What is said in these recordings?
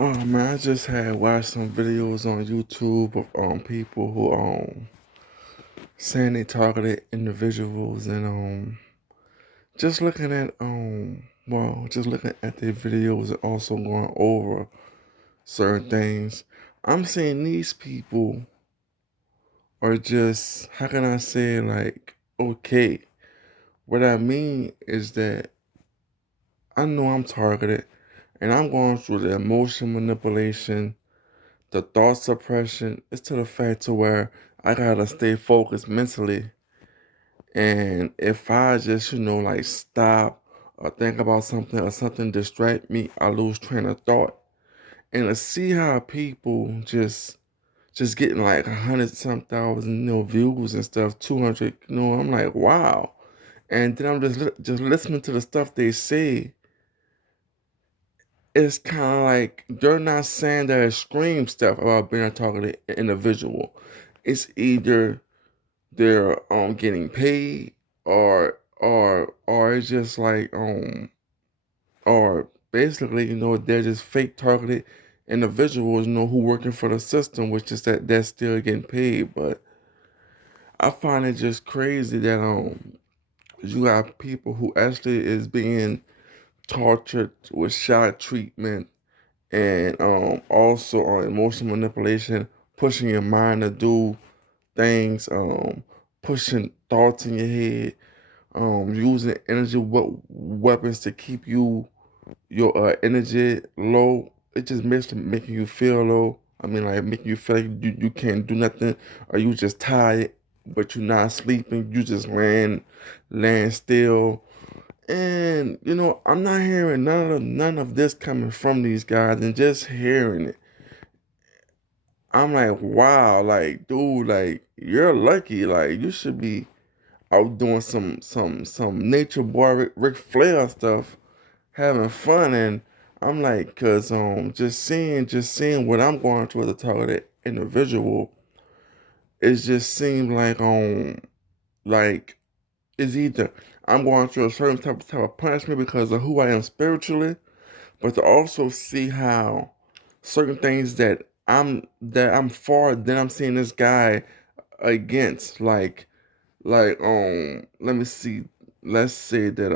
Oh man, I just had watched some videos on YouTube of people who saying they targeted individuals and just looking at just looking at their videos and also going over certain things. I'm saying these people are just, how can I say, like, okay. What I mean is that I know I'm targeted and I'm going through the emotion manipulation, the thought suppression. It's to the fact to where I gotta stay focused mentally. And if I just, like stop or think about something or something distract me, I lose train of thought. And to see how people just getting like 100 some thousand, views and stuff, 200, I'm like, wow. And then I'm just listening to the stuff they say. It's kind of like they're not saying that extreme stuff about being a targeted individual. It's either they're getting paid or it's just like or basically they're just fake targeted individuals who working for the system, which is that they're still getting paid. But I find it just crazy that you got people who actually is being tortured with shock treatment and also on emotional manipulation, pushing your mind to do things, pushing thoughts in your head, using energy weapons to keep your energy low. It just makes making you feel low. I mean, like making you feel like you can't do nothing, or you just tired, but you're not sleeping. You just laying still. And I'm not hearing none of this coming from these guys, and just hearing it, I'm like, wow, like, dude, like, you're lucky. Like, you should be out doing some nature boy Ric Flair stuff, having fun. And I'm like, cause just seeing what I'm going through as a targeted individual, it just seems like it's either I'm going through a certain type of punishment because of who I am spiritually, but to also see how certain things that I'm for, then I'm seeing this guy against, like let me see, let's say that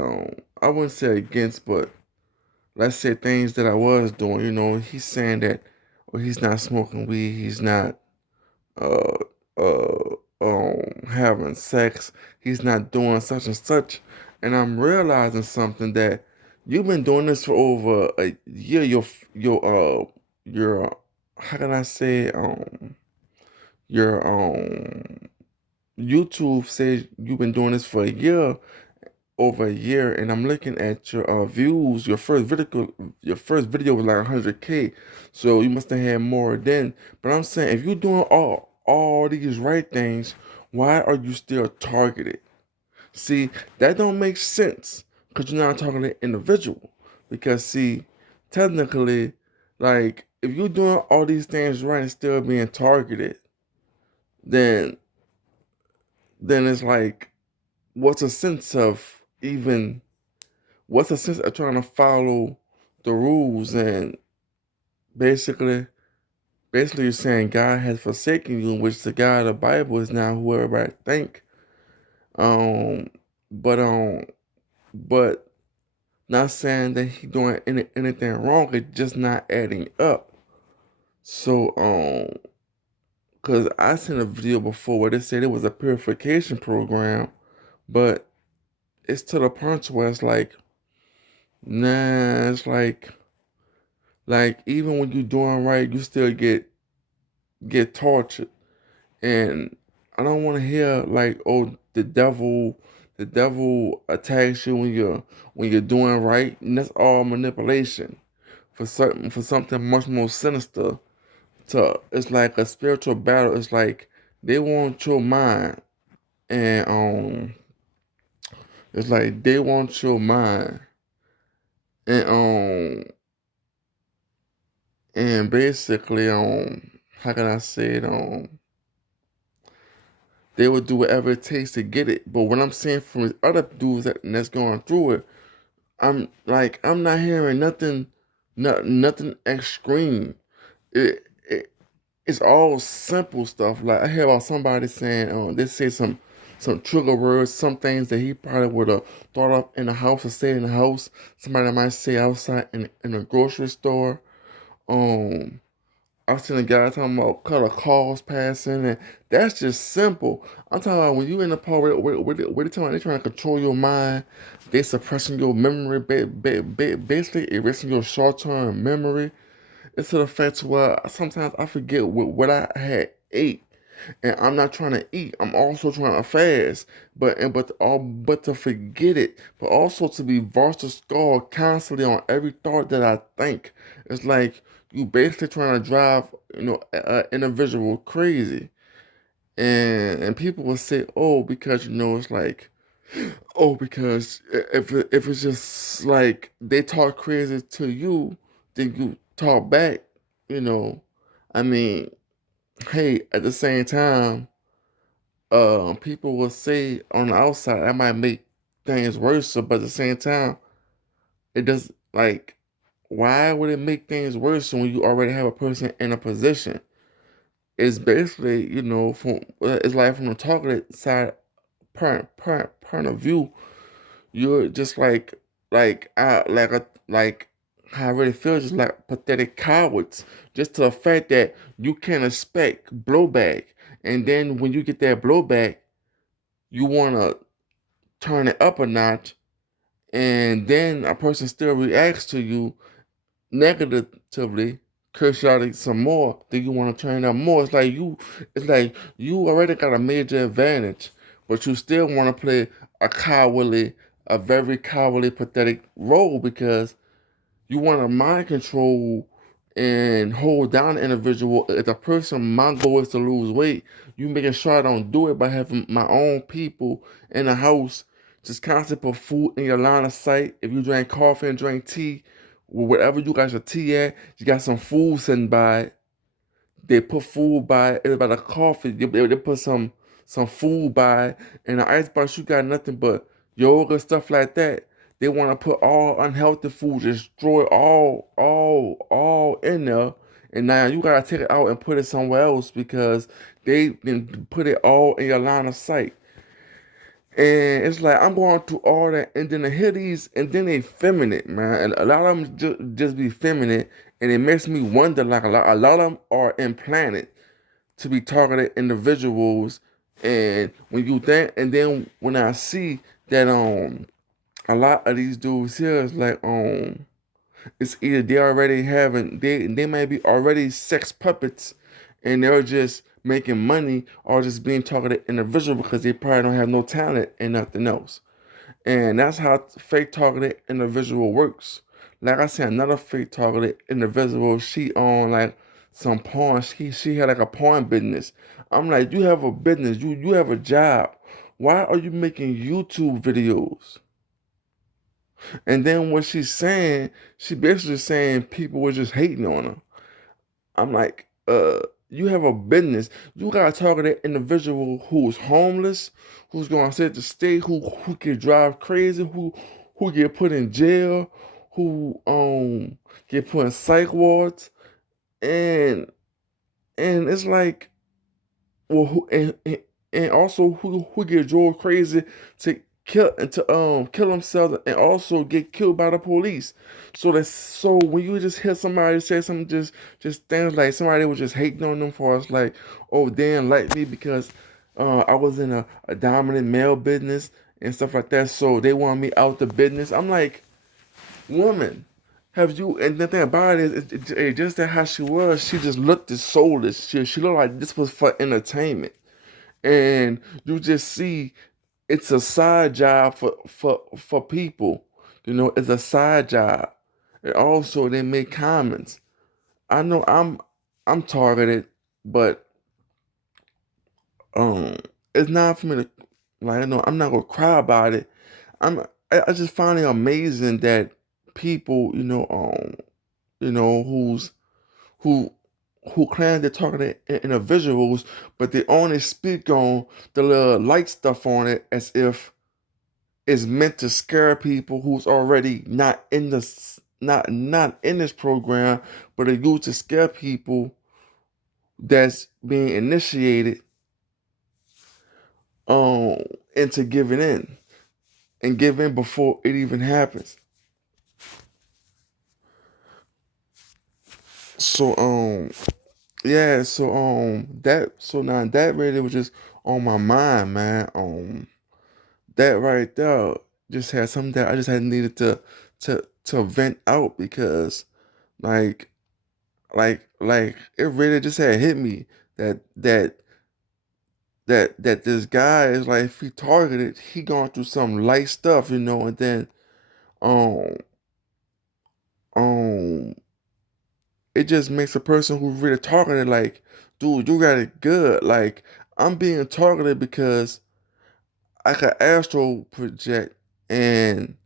I wouldn't say against, but let's say things that I was doing. He's saying that, well, he's not smoking weed, he's not uh having sex, he's not doing such and such. And I'm realizing something, that you've been doing this for over a year. Your how can I say, your YouTube says you've been doing this for a year, over a year. And I'm looking at your views. Your first video was like 100K, so you must have had more then. But I'm saying, if you're doing all these right things, why are you still targeted? See, that don't make sense, because you're not talking to individual. Because see, technically, like, if you're doing all these things right and still being targeted, then it's like, what's a sense of even what's the sense of trying to follow the rules? And basically basically you're saying God has forsaken you, in which the God of the Bible is now who everybody think. Um but but not saying that he doing anything wrong, it's just not adding up. So because I seen a video before where they said it was a purification program, but it's to the point where it's like, nah, it's like even when you're doing right, you still get tortured. And I don't want to hear like, oh, the devil attacks you when you're doing right. And that's all manipulation for something much more sinister. It's like a spiritual battle. It's like they want your mind, and it's like they want your mind, and basically, how can I say it, they will do whatever it takes to get it. But what I'm seeing from these other dudes that's going through it, I'm not hearing nothing nothing extreme. It it's all simple stuff. Like I hear about somebody saying, they say some trigger words, some things that he probably would have thought of in the house or say in the house. Somebody might say outside in a grocery store. Um, I've seen a guy talking about color cars passing, and that's just simple. I'm talking about when you in the part where they talking about they trying to control your mind, they suppressing your memory, basically erasing your short term memory. It's to the fact to where sometimes I forget what I had ate, and I'm not trying to eat. I'm also trying to fast, but to forget it, but also to be varsity scarred constantly on every thought that I think. It's like you basically trying to drive, an individual crazy, and people will say, oh, because it's like, oh, because if it's just like they talk crazy to you, then you talk back. You know, I mean, hey, at the same time, people will say on the outside that might make things worse, but at the same time, it does like. Why would it make things worse when you already have a person in a position? It's basically, from it's like from the talkative side point of view, you're just like how I really feel, just like pathetic cowards. Just to the fact that you can't expect blowback, and then when you get that blowback, you wanna turn it up a notch, and then a person still reacts to you negatively, curse you out some more, then you want to turn up more. It's like you already got a major advantage, but you still want to play a cowardly, a very cowardly, pathetic role because you want to mind control and hold down the individual. If the person, my goal is to lose weight, you making sure I don't do it by having my own people in the house just constantly put food in your line of sight. If you drink coffee and drink tea, wherever you got your tea at, you got some food sitting by it. They put food by it, by the coffee. They put some food by, and the icebox you got nothing but yogurt, stuff like that. They want to put all unhealthy food, destroy all in there, and now you gotta take it out and put it somewhere else because they didn't put it all in your line of sight. And it's like I'm going through all that, and then I hear these, and then they feminine, man. And a lot of them just be feminine, and it makes me wonder. Like a lot of them are implanted to be targeted individuals. And when you think, and then when I see that a lot of these dudes here is like it's either they might be already sex puppets and they're just making money or just being targeted individual because they probably don't have no talent and nothing else. And that's how fake targeted individual works. Like I said, another fake targeted individual, she on like some porn. She had like a porn business. I'm like, you have a business, you have a job. Why are you making YouTube videos? And then what she's saying, she basically saying people were just hating on her. I'm like, you have a business. You gotta target an individual who's homeless, who's gonna sit to stay, who can drive crazy, who get put in jail, who get put in psych wards, and it's like, well, and also who get drove crazy to kill themselves and also get killed by the police. So when you just hear somebody say something, just things like somebody was just hating on them for us, like, oh, they didn't like me because I was in a dominant male business and stuff like that, so they want me out the business. I'm like, woman, have you? And the thing about it is, just that how she was, she just looked as soulless. She looked like this was for entertainment, and you just see it's a side job for people. It's a side job. And also they make comments. I know I'm targeted, but um it's not for me to, like, I'm not gonna cry about it. I just find it amazing that people, who's who who claim they're targeting individuals, but they only speak on the little light stuff on it as if it's meant to scare people who's already not in this program, but are used to scare people that's being initiated um into giving in and give in before it even happens. So yeah, so now that really was just on my mind, man. That right there just had something that I just had needed to vent out because like like it really just had hit me that that this guy is like, if he targeted, he going through some light stuff, and then um um it just makes a person who really targeted like, dude, you got it good. Like, I'm being targeted because I could astral project and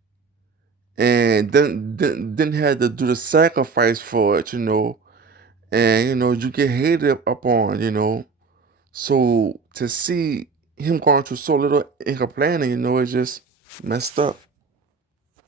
then had to do the sacrifice for it, and you get hated up on, so to see him going through so little and complaining, it's just messed up.